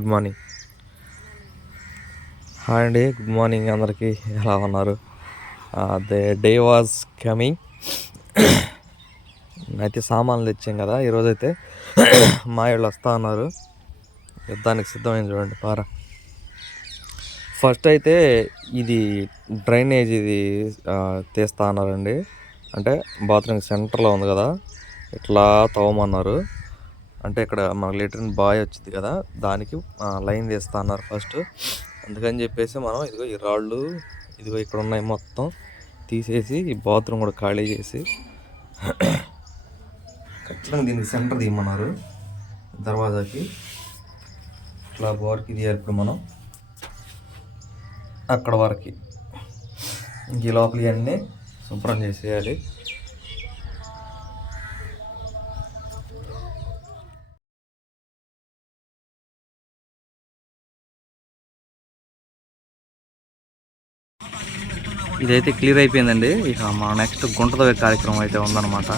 Good morning. Hi అండి, good morning అందరికీ. ఎలా ఉన్నారు? Day was coming. అయితే సామాన్లు తెచ్చాం కదా ఈరోజైతే. మా వాళ్ళు వస్తూ ఉన్నారు, యుద్ధానికి సిద్ధమైంది. చూడండి పార. ఫస్ట్ అయితే ఇది డ్రైనేజ్ ఇది తీస్తా అన్నారండి. అంటే బాత్రూమ్ సెంటర్లో ఉంది కదా, ఇట్లా తవ్వమన్నారు. అంటే ఇక్కడ మన లెట్రిన్ బాయ్ వచ్చింది కదా, దానికి లైన్ తీస్తా అన్నారు ఫస్ట్. అందుకని చెప్పేసి మనం ఇదిగో ఈ రాళ్ళు ఇదిగో ఇక్కడ ఉన్నాయి మొత్తం తీసేసి ఈ బాత్రూమ్ కూడా ఖాళీ చేసి ఖచ్చితంగా దీనికి సెంటర్ తీయమన్నారు. దర్వాజాకి ఇట్లా బోర్కి తీయాలి. ఇప్పుడు మనం అక్కడ వరకు ఈ లోపలి అన్నీ శుభ్రం చేసేయాలి. ఇదైతే క్లియర్ అయిపోయిందండి. ఇక మన నెక్స్ట్ గుంటతో కార్యక్రమం అయితే ఉందన్నమాట.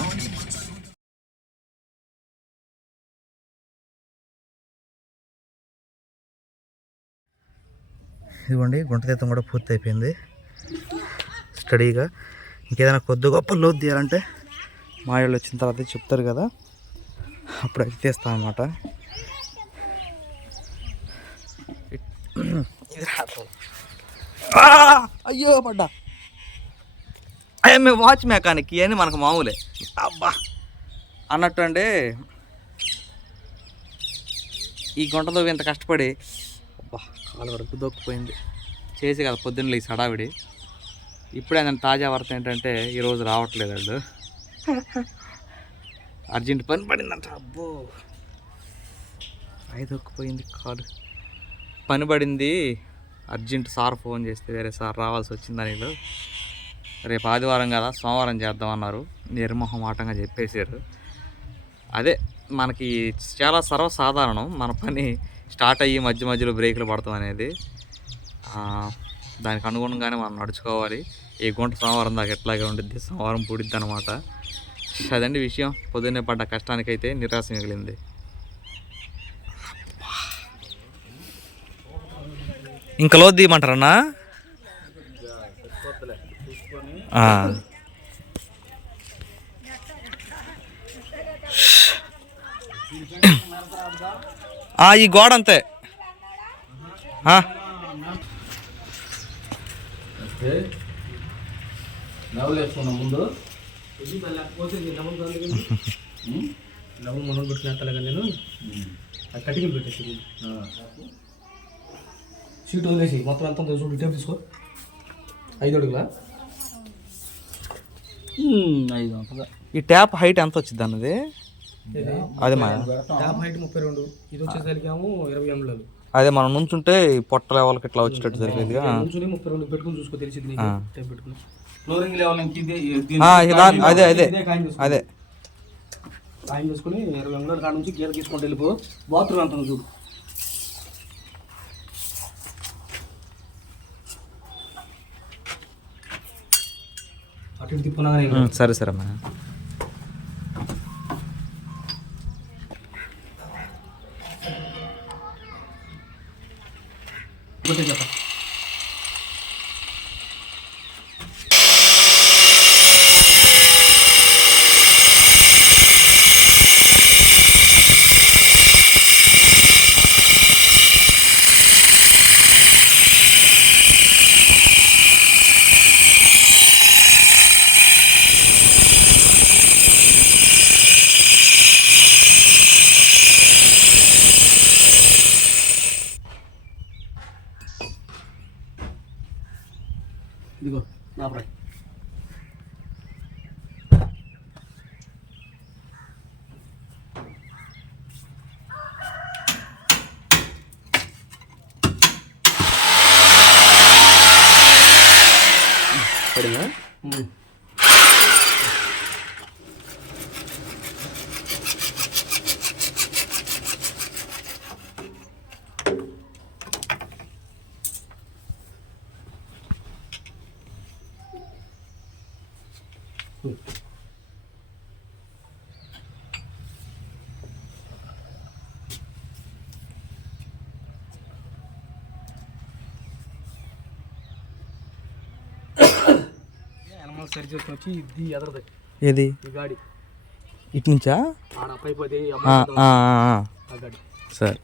ఇదిగోండి గుంట తీతం కూడా పూర్తి అయిపోయింది స్టడీగా. ఇంకేదైనా కొద్ది గొప్ప లోతు తీయాలంటే మా వాళ్ళు వచ్చిన తర్వాత చెప్తారు కదా, అప్పుడు అయితే తీస్తాం అన్నమాట. అయ్యో పడ్డా. మేము వాచ్ మెకానిక్ అని మనకు మామూలే. అబ్బా అన్నట్టు అండి, ఈ గుంటతో ఇంత కష్టపడి అబ్బా కాలు వరకు దొక్కిపోయింది చేసి కదా పొద్దున్న ఈ సడావిడి. ఇప్పుడే నేను తాజా వార్త ఏంటంటే ఈరోజు రావట్లేదు వాళ్ళు, అర్జెంట్ పని పడిందంట. అబ్బో అయి దొక్కిపోయింది కాలు. పని పడింది, అర్జెంట్ సార్ ఫోన్ చేస్తే వేరే సార్ రావాల్సి వచ్చిందని వీళ్ళు. రేపు ఆదివారం కదా, సోమవారం చేద్దామన్నారు. నిర్మోహమాటంగా చెప్పేశారు. అదే మనకి చాలా సర్వసాధారణం మన పని స్టార్ట్ అయ్యి మధ్య మధ్యలో బ్రేకులు పడతాం అనేది. దానికి అనుగుణంగానే మనం నడుచుకోవాలి. ఈ గుంట సోమవారం దాకా ఎట్లాగే ఉండిద్ది, సోమవారం పూడిద్ది అనమాట. అదండి విషయం. పొద్దున్నే పడ్డ కష్టానికైతే నిరాశ మిగిలింది. ఇంకా లోతు తీయమంటారన్నా? ఈ గోడ అంతే. ముందు మనం పెట్టుకున్నా నేను కటింగ్ పెట్టేసి సీట్ వదిలేసి మొత్తం ఎంత చూడు. టేప్ తీసుకో. 5 అడుగులా 5 ఉంటుంది. ఈ ట్యాప్ హైట్ ఎంత వచ్చింది అన్నది? అదే మా ట్యాప్ హైట్ 32, ఇది వచ్చేసరికేమో 20 అంగుళాలు. అదే మనం నుంచుంటే పొట్ట లెవెల్కి ఇట్లా వచ్చేటట్టు సరిపోయింది. నుంచుని 32 పెట్టుకుని చూసుకో, తెలిసింది టేప్ పెట్టుకుని. ఫ్లోరింగ్ లెవెల్ అదే అదే అదే కాయం చేసుకుని 20 అంగుళాల కాడ నుంచి గీర తీసుకుంటూ వెళ్ళిపో. బాత్రూమ్ అంత చూడు. అటు ఇటు తిప్పుకున్నా. సరే సరే అమ్మా. చెప్ప ఇదిగో నా ఫ్రై. పడిందా? సరి చేసుకుని వచ్చి ఇది ఎదరది ఏది ఈ గాడి ఇటు నుంచా ఆడ పైపోతే ఆ గాడి సరే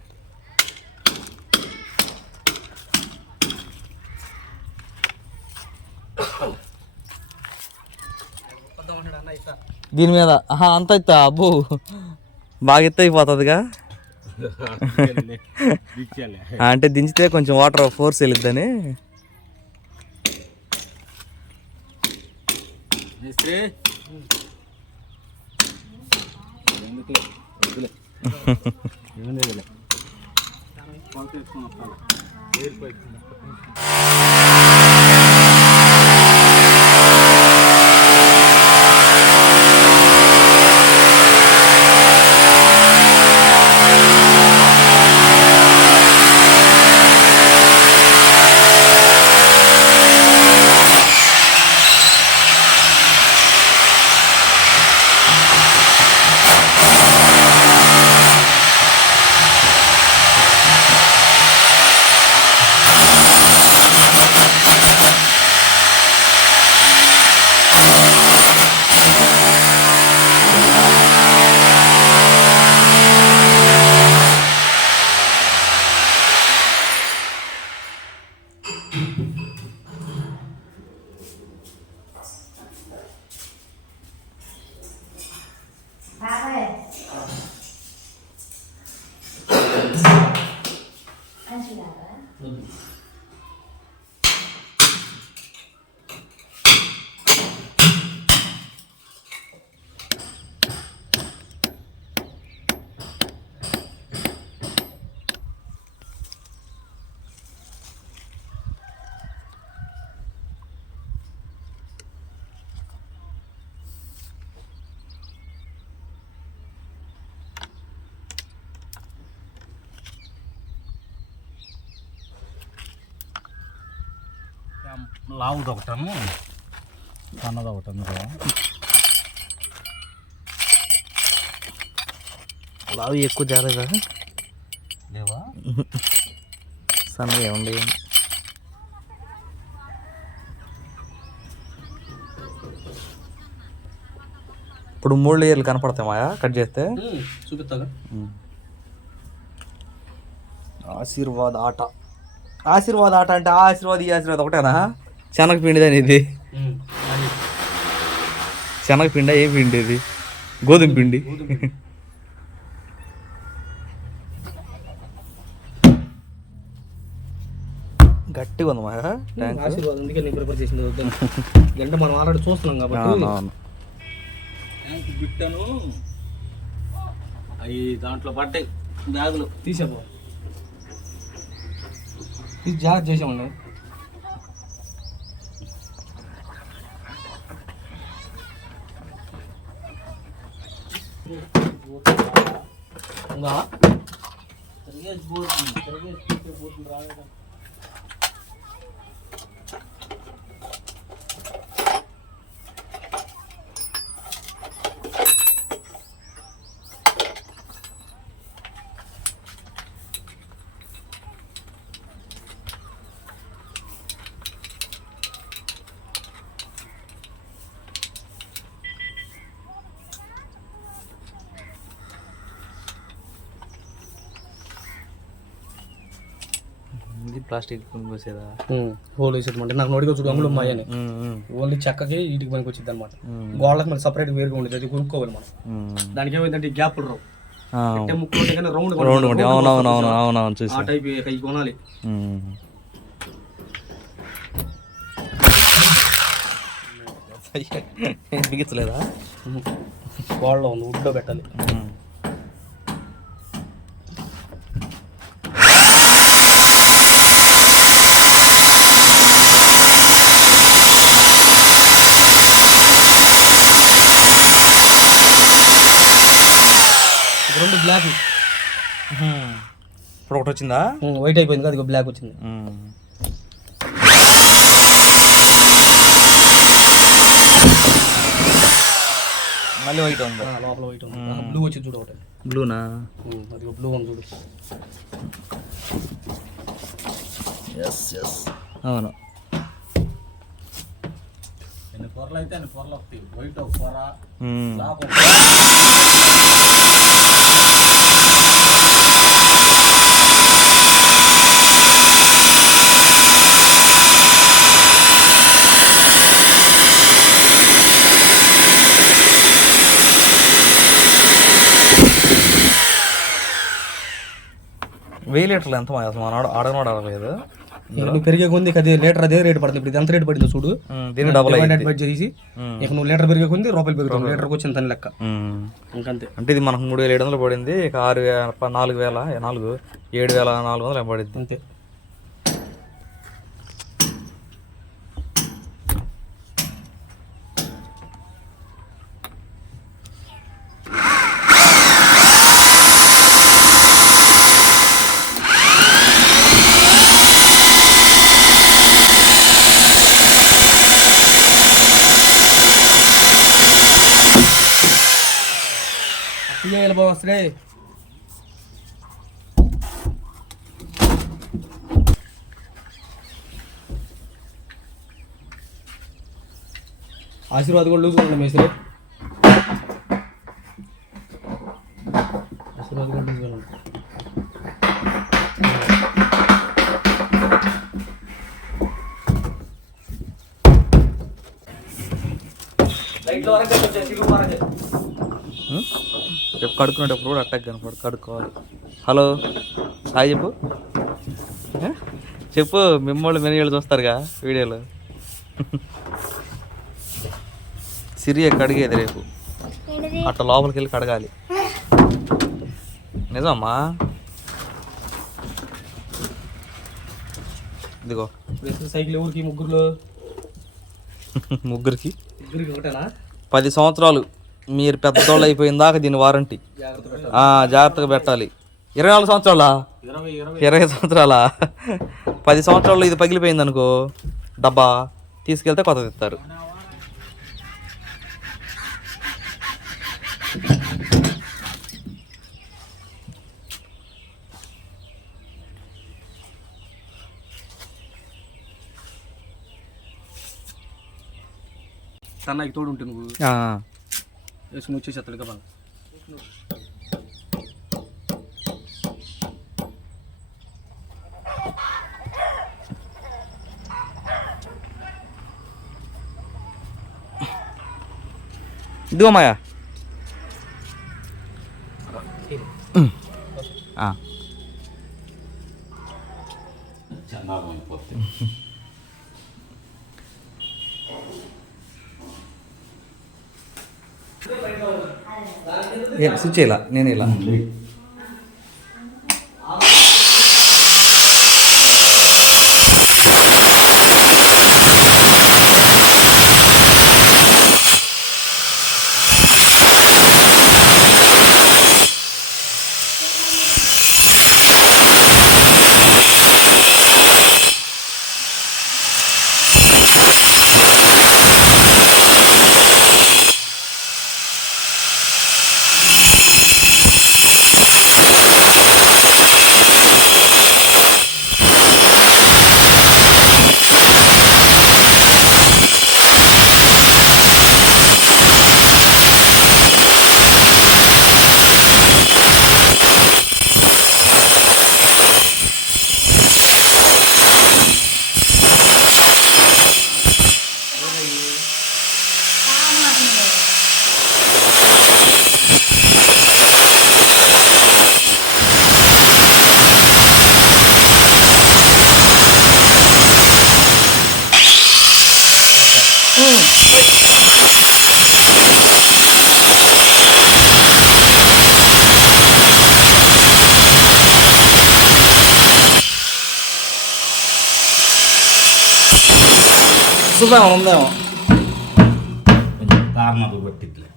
దీని మీద అంత ఎత్తా అబ్బో బాగా ఎత్త అయిపోతుందిగా అంటే దించితే కొంచెం వాటర్ ఫోర్స్ వెళ్ళిద్దని లావుది ఒకటను సన్నది ఒకటను లావు ఎక్కువ జారదా లేవా సన్నగా ఏమండి ఇప్పుడు 3 లేయర్లు కనపడతాయి మాయా కట్ చేస్తే చూపిస్తాగా ఆశీర్వాద్ ఆట ఆశీర్వాద్ ఆట అంటే ఆ ఆశీర్వాద్ ఈ ఆశీర్వాద్ ఒకటేనా శనగపిండిదని ఇది శనగపిండి ఏ పిండి ఇది గోధుమ పిండి గట్టిగా ఉంది మాయా ట్యాంక్ ఆశీర్వాదం అందుకే నేను ప్రిపేర్ చేసింది అంటే మనం ఆల్రెడీ చూస్తున్నాం కాబట్టి అవును ట్యాంక్ బిట్టను అవి దాంట్లో పడ్డాయి బ్యాగులు తీసేపో ఇది జాగ్రత్త చేసామండి ఇది ప్లాస్టిక్ పోసేదా హోల్ వేసేటమాట నాకు నోటిగా చూడు అంగుళం మాయని ఓన్లీ చెక్కకి వీటికి పనికి వచ్చింది అనమాట గోళ్ళకి మళ్ళీ సపరేట్ వేరుగా ఉండేది అది కొనుక్కోవాలి మనం దానికి ఏమైందంటే గ్యాప్లు రావు అంటే ముక్కలు రౌండ్ అవునవును చూసి ఆ టైప్ అవి కొనాలి బిగించలేదా గోళ్ళలో ఉంది వుడ్లో పెట్టాలి రెండు బ్లాక్ ఇప్పుడు ఒకటి వచ్చిందా వైట్ అయిపోయింది కదా బ్లాక్ వచ్చింది మళ్ళీ వైట్ ఉంది లోపల వైట్ ఉంది బ్లూ వచ్చి చూడు ఒకటి బ్లూనా అది బ్లూ ఉంది చూడు అవును వెయ్యి లీటర్లు ఎంత మా అసలు మన అడగనోడు అడగలేదు. నువ్వు పెరిగే కొంది అదే లీటర్ అదే రేటు పడుతుంది. ఇప్పుడు ఇది ఎంత రేటు పడిందో చూడు, దీనికి డబల్ డివైడ్ చేసి ఇక నువ్వు లీటర్ పెరిగే కొంది రూపాయలు పెరుగుతుంది. లీటర్కి వచ్చిన తన లెక్క ఇంకంతే. అంటే ఇది మనకు 3700 పడింది. ఇక 7400 పడింది అంతే. వస్తే ఆశీర్వాద్ కూడా లూజ్ ఉండండి మేస్త్రి. ఆశీర్వాద్ కూడా లూజ్ ఉండండి. రేపు కడుక్కునేటప్పుడు కూడా అటాక్ కడుక్కోవాలి. హలో హాయ్ చెప్పు. చెప్పు మిమ్మల్ని మెనీళ్ళు చూస్తారుగా వీడియోలో. సిరియా కడిగేది రేపు, అట్లా లోపలికి వెళ్ళి కడగాలి. నిజమ్మా? ఇదిగో సైకిల్ ఎవరికి? ముగ్గురికి ఒకటేనా? 10 సంవత్సరాలు మీరు పెద్దోళ్ళు అయిపోయిన దాకా దీని వారంటీ జాగ్రత్తగా పెట్టాలి. 24 సంవత్సరాలా? 20 సంవత్సరాలా? 10 సంవత్సరాల్లో ఇది పగిలిపోయింది అనుకో, డబ్బా తీసుకెళ్తే కొత్తది ఇస్తారు. సన్నకి తోడు ఉంటే నువ్వు వేసుకుని వచ్చేసేస్తాడు కదా. ఇదిగో మాయా. స్విచ్ ఇలా నేను ఇలా చూద్దాం ఉందేమో. కారణాలు పట్టిద్లే.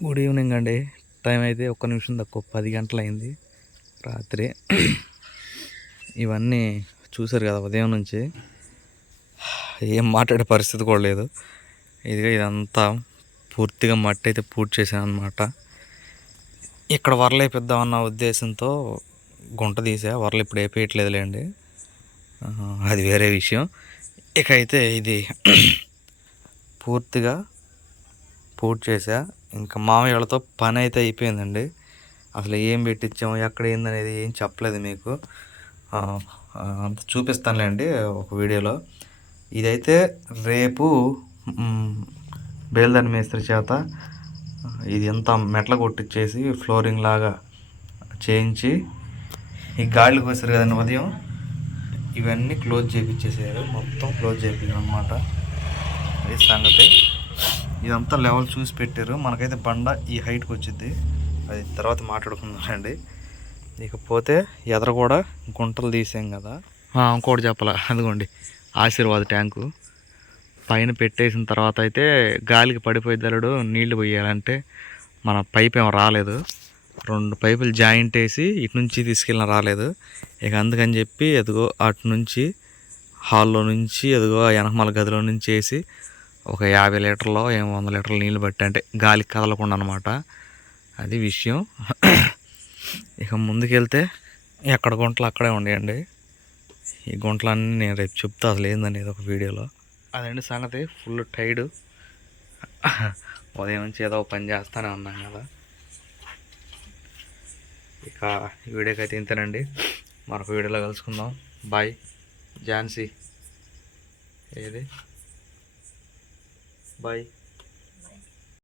గుడ్ ఈవినింగ్ అండి. టైం అయితే 1 నిమిషం తక్కువ 10 గంటలు అయింది రాత్రి. ఇవన్నీ చూసారు కదా ఉదయం నుంచి ఏం మాట్లాడే పరిస్థితి కూడా లేదు. ఇదంతా పూర్తిగా మట్టి అయితే పూర్తి చేశాను అనమాట. ఇక్కడ వరలు వేపిద్దామన్న ఉద్దేశంతో గుంట తీసా. వరలు ఇప్పుడు వేపేయట్లేదులేండి, అది వేరే విషయం. ఇక అయితే ఇది పూర్తిగా పూర్తి చేసా. ఇంకా మామయ్య వాళ్ళతో పని అయితే అయిపోయిందండి. అసలు ఏం పెట్టించాము, ఎక్కడ ఏందనేది ఏం చెప్పలేదు మీకు, అంత చూపిస్తానులేండి ఒక వీడియోలో. ఇదైతే రేపు బేల్దాని మేస్త్రి చేత ఇది ఎంత మెట్ల కొట్టించేసి ఫ్లోరింగ్ లాగా చేయించి, ఈ గాళ్ళు కోసారు కదండి ఉదయం, ఇవన్నీ క్లోజ్ చేయించేసారు. మొత్తం క్లోజ్ చేయించారు అనమాట. అది సంగతి. ఇదంతా లెవెల్ చూసి పెట్టారు. మనకైతే బండ ఈ హైట్కి వచ్చింది, అది తర్వాత మాట్లాడుకుందామండి. ఇకపోతే ఎదర కూడా గుంటలు తీసాం కదా. ఇంకోటి చెప్పాలా, అదిగోండి ఆశీర్వాద్ ట్యాంకు పైన పెట్టేసిన తర్వాత అయితే గాలికి పడిపోయిద్దలుడు నీళ్లు పోయాలంటే మన పైప్ ఏమో రాలేదు. 2 పైపులు జాయింట్ వేసి ఇటు నుంచి తీసుకెళ్ళిన రాలేదు. ఇక అందుకని చెప్పి ఎదుగో అటు నుంచి హాల్లో నుంచి ఎదుగో వెనకమాల గదిలో నుంచి వేసి ఒక 50 లీటర్లో 100 లీటర్ల నీళ్ళు బట్టి, అంటే గాలికి కదలకుండా అనమాట. అది విషయం. ఇక ముందుకెళ్తే ఎక్కడ గుంటలు అక్కడే ఉండేయండి. ఈ గుంటలన్నీ నేను రేపు చెప్తా అసలు ఏందనేది ఒక వీడియోలో. అదండి సంగతి. Full tired. ఉదయం నుంచి ఏదో పని చేస్తానే ఉన్నాం కదా. ఇక ఈ వీడియోకి అయితే ఇంతేనండి. మరొక వీడియోలో కలుసుకుందాం. బాయ్. ఝాన్సీ ఏది బాయ్.